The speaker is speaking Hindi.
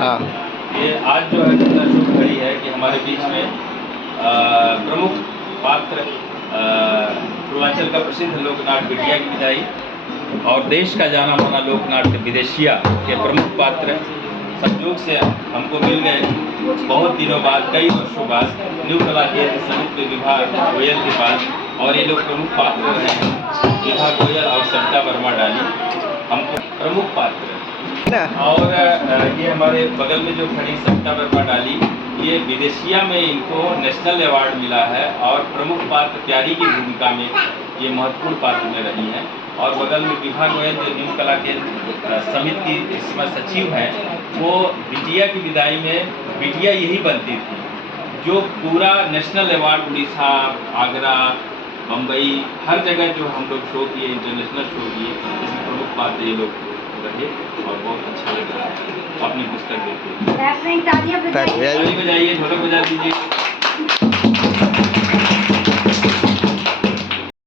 हाँ। ये आज जो है घटना शुभ घड़ी है कि हमारे बीच में प्रमुख पात्र पूर्वांचल का प्रसिद्ध लोकनाट्य बिटिया की विदाई और देश का जाना माना लोकनाट्य विदेशिया के प्रमुख पात्र संयोग से हमको मिल गए बहुत दिनों बाद, कई वर्षों बाद न्यू कला केंद्र समिति विभा गोयल के पास। और ये लोग प्रमुख पात्र रहे हैं, विभा गोयल और सविता वर्मा डाली हमको प्रमुख पात्र। और ये हमारे बगल में जो खड़ी सविता वर्मा डाली, ये विदेशिया में इनको नेशनल अवार्ड मिला है और प्रमुख पात्र प्यारी की भूमिका में ये महत्वपूर्ण पात्र में रही हैं। और बगल में विभा गोयल जो न्यू कला केंद्र समिति की इस समय सचिव हैं, वो बिटिया की विदाई में बिटिया यही बनती थी जो पूरा नेशनल अवार्ड उड़ीसा, आगरा, बम्बई, हर जगह जो हम लोग शो किए, इंटरनेशनल शो किए, इसमें प्रमुख पात्र ये लोग रहे और बहुत अच्छा लग रहा है अपनी पुस्तक देखते। ताली बजाइए, ढोलक बजा दीजिए।